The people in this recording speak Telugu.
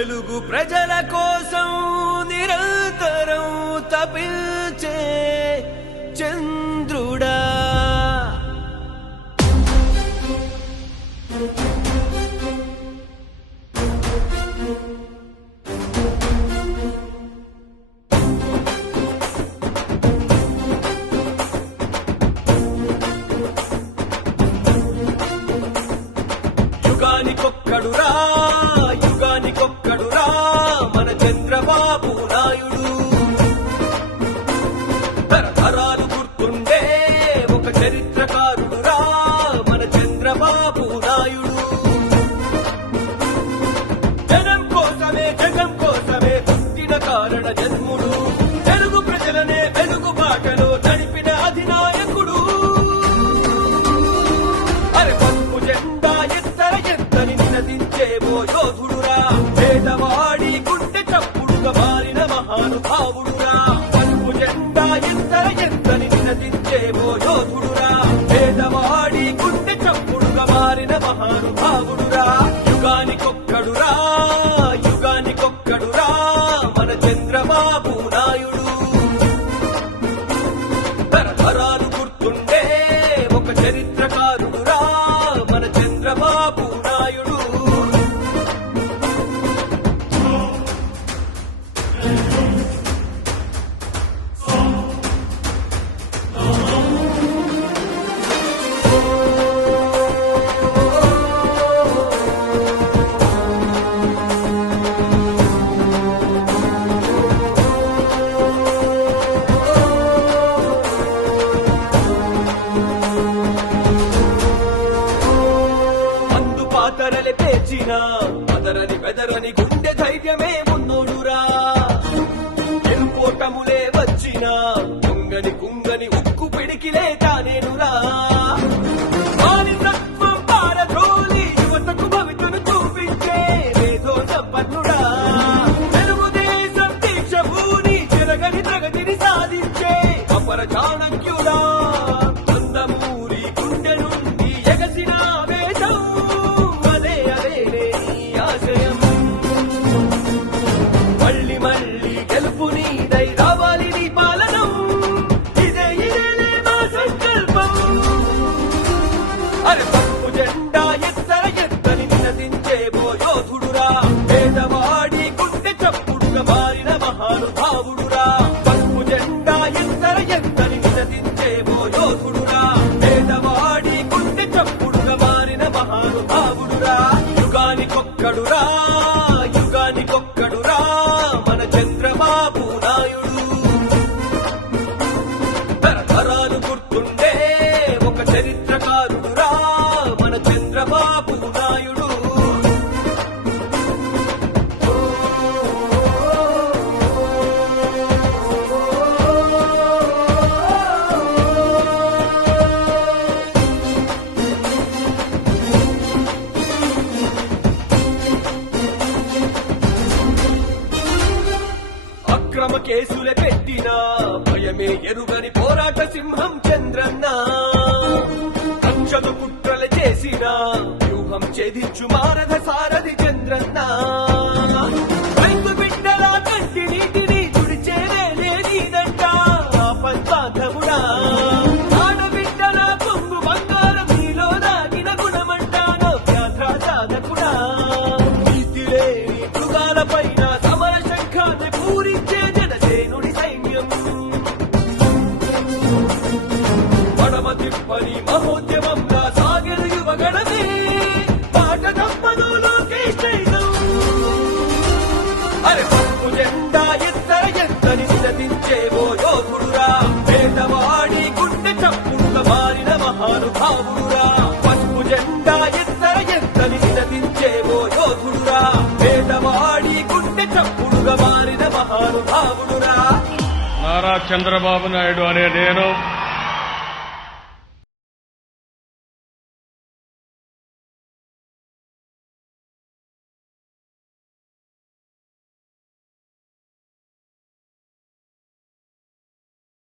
తెలుగు ప్రజల కోసం నిరంతరం తపించే చంద్రుడా యుగానికొక్కడురా యుగానికొక్కడురా మన చంద్రబాబు నాయుడు తరతరాలు గుర్తుండే ఒక చరిత్రకారుడురా మన చంద్రబాబు నాయుడు జనం కోసమే పుట్టిన కారణ జన్ముడు తెలుగు ప్రజలనే వెలుగు బాటలో నడిపిన అధినాయకుడు అరే పసుపు జెండా ఎత్తని నినదించేవో యోధుడురా పేదవాడి గుండె చప్పుడుగా మారిన మహానుభావుడురా పసుపు జెండా ఎత్తని నినదించేవో యోధుడురా పేదవాడి గుండె చప్పుడుగా మారిన మహానుభావుడురా యుగానికొక్కడురా యుగానికొక్కడురా మన చంద్రబాబు నాయుడు తరతరాలు గుర్తుండే ఒక చరిత్రకారుడురా మన చంద్రబాబు నాయుడు మందు పాతరలి పేర్చిన అదరని బెదరని గుండె ధైర్యమే ఉన్నోడురా ఎరుపోటములే వచ్చిన కుంగని కుంగని ఉక్కు పిడికిలే తానేనురా బానిసత్వం పారద్రోలి యువతకు భవితను చూపించే మేధో సంపన్నుడా తెలుగుదేశం దీక్ష భూని జరగని ప్రగతిని సాధించే అపర చాణక్యుడా నందమూరి గుండె నుండి ఎగసిన ఆవేశం అదే అదేలే నీ ఆశయం మళ్ళీ మళ్ళీ గెలుపు నీదై రావాలి నీ పాలనం ఇదేలే మా సంకల్పం అరే పసుపు జెండా ఎత్తని నినదించేవో యోధుడురా పేదవాడి గుండె చప్పుడుగా మారిన మహానుభావుడురా పసుపు జెండా ఎత్తని నినదించేవో యోధుడురా పేదవాడి గుండె చప్పుడుగా మారిన మహానుభావుడురా యుగానికొక్కడురా యుగానికొక్కడురా మన చంద్రబాబు నాయుడు తరతరాలు గుర్తుండే ఒక చరిత్రకారుడురా మన చంద్రబాబు నాయుడు అక్రమ కేసులే పెట్టినా భయమే ఎరుగని పోరాట సింహం చంద్రన్న అంశలు కుట్రలు చేసిన వ్యూహం ఛేదించు మారథ సారథి చంద్రన్న రైతు బిడ్డల కంటి నీటిని తుడిచేదే లేదంట పంచాధముడా ఆడబిడ్డల కొంగు బంగారం నీలో దాగిన గుణమంటానో వ్యాధ సాధకుడా నీతి లేని మృగాల పైన సమర శంఖాన్ని పూరించే జనసేనుడి సైన్యం పడమ తిప్పని మహోద్యమంగా సాగరు యువగణమే పాట తప్పదు లోకేష్ సైతం అరే పసుపు జెండా ఎత్తని నినదించేవో యోధుడురా పేదవాడి గుండె చప్పుడుగా మారిన మహానుభావుడురా పసుపు జెండా ఎత్తని నినదించేవో యోధుడురా పేదవాడి గుండె చప్పుడుగా మారిన మహానుభావుడురా నారా చంద్రబాబు నాయుడు అనే నేను